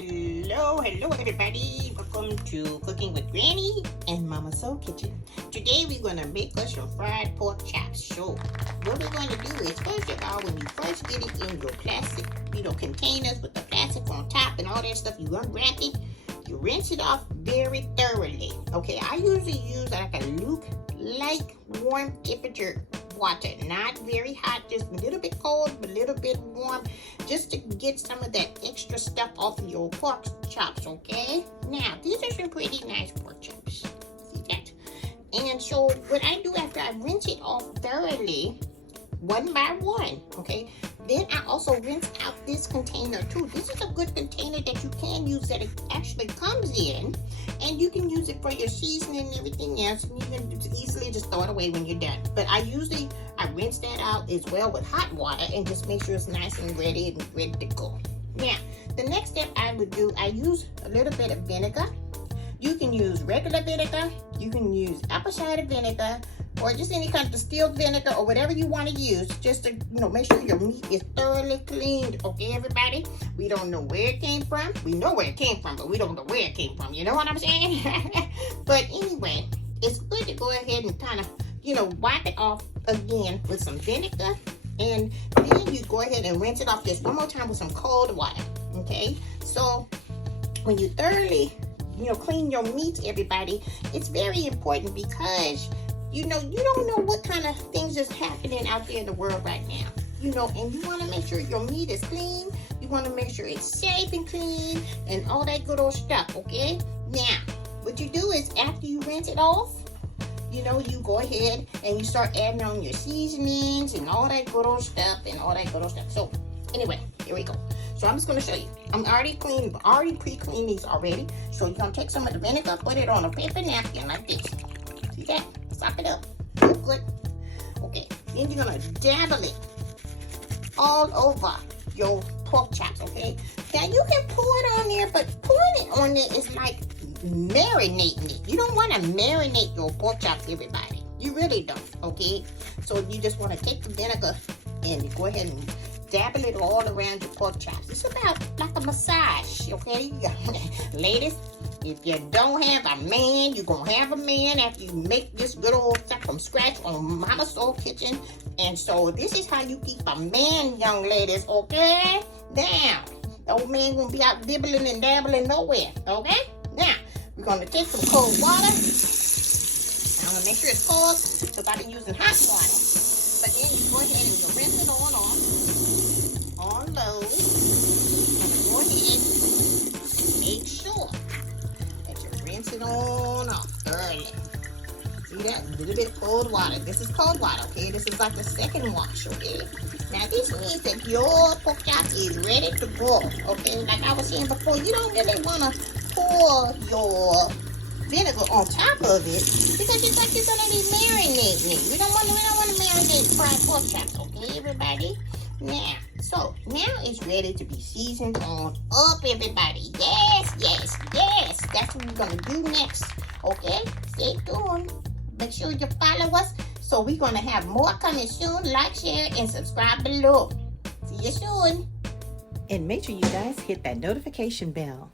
Hello everybody. Welcome to Cooking with Granny and Momma Soul Kitchen. Today we're going to make us some fried pork chops. So what we're going to do is, first of all, when you first get it in your plastic, containers with the plastic on top and all that stuff, you unwrap it, you rinse it off very thoroughly. Okay, I usually use like a luke-like warm temperature water, not very hot, just a little bit cold, but a little bit warm, just to get some of that extra stuff off of your pork chops, okay? Now, these are some pretty nice pork chops. See that? And so what I do after I rinse it off thoroughly, one by one, okay? Then I also rinse out this container too. This is a good container that you can use, that it actually comes in, and you can use it for your seasoning and everything else, and you can easily just throw it away when you're done. But I rinse that out as well with hot water and just make sure it's nice and ready to go. Now, the next step I would do, I use a little bit of vinegar. You can use regular vinegar, you can use apple cider vinegar, or just any kind of distilled vinegar or whatever you want to use, just to make sure your meat is thoroughly cleaned. Okay, everybody? We don't know where it came from. We know where it came from, but we don't know where it came from. You know what I'm saying? But anyway, it's good to go ahead and kind of, wipe it off again with some vinegar, and then you go ahead and rinse it off just one more time with some cold water. Okay? So when you thoroughly, clean your meat, everybody, it's very important because you don't know what kind of things is happening out there in the world right now. And you want to make sure your meat is clean. You want to make sure it's safe and clean and all that good old stuff, okay? Now, what you do is after you rinse it off, you go ahead and you start adding on your seasonings and all that good old stuff So, anyway, here we go. So I'm just going to show you. I'm already pre-cleaned these already. So you're going to take some of the vinegar, put it on a paper napkin like this. See that? Sop it up. Good. Okay. Then you're going to dabble it all over your pork chops, okay? Now, you can pour it on there, but pouring it on there is like marinating it. You don't want to marinate your pork chops, everybody. You really don't, okay? So you just want to take the vinegar and go ahead and dabble it all around your pork chops. It's about like a massage, okay? Ladies, if you don't have a man, you're going to have a man after you make this good old stuff from scratch on Momma Soul Kitchen. And so this is how you keep a man, young ladies, okay? Now, the old man won't be out dibbling and dabbling nowhere, okay? Now, we're going to take some cold water. I'm going to make sure it's cold because I've been using hot water. But then you go ahead and you rinse it on low. And go ahead and make sure that you rinse it on off thoroughly. See that? A little bit of cold water. This is cold water, okay? This is like the second wash, okay? Now, this means that your pork chop is ready to go, okay? Like I was saying before, you don't really want to pour your vinegar on top of it because it's like you're going to be marinating it. We don't want to marinate fried pork chops, okay, everybody? Now, it's ready to be seasoned on up, everybody. Yes. That's what we're going to do next, okay? Stay tuned. Make sure you follow us. So we're going to have more coming soon. Like, share, and subscribe below. See you soon. And make sure you guys hit that notification bell.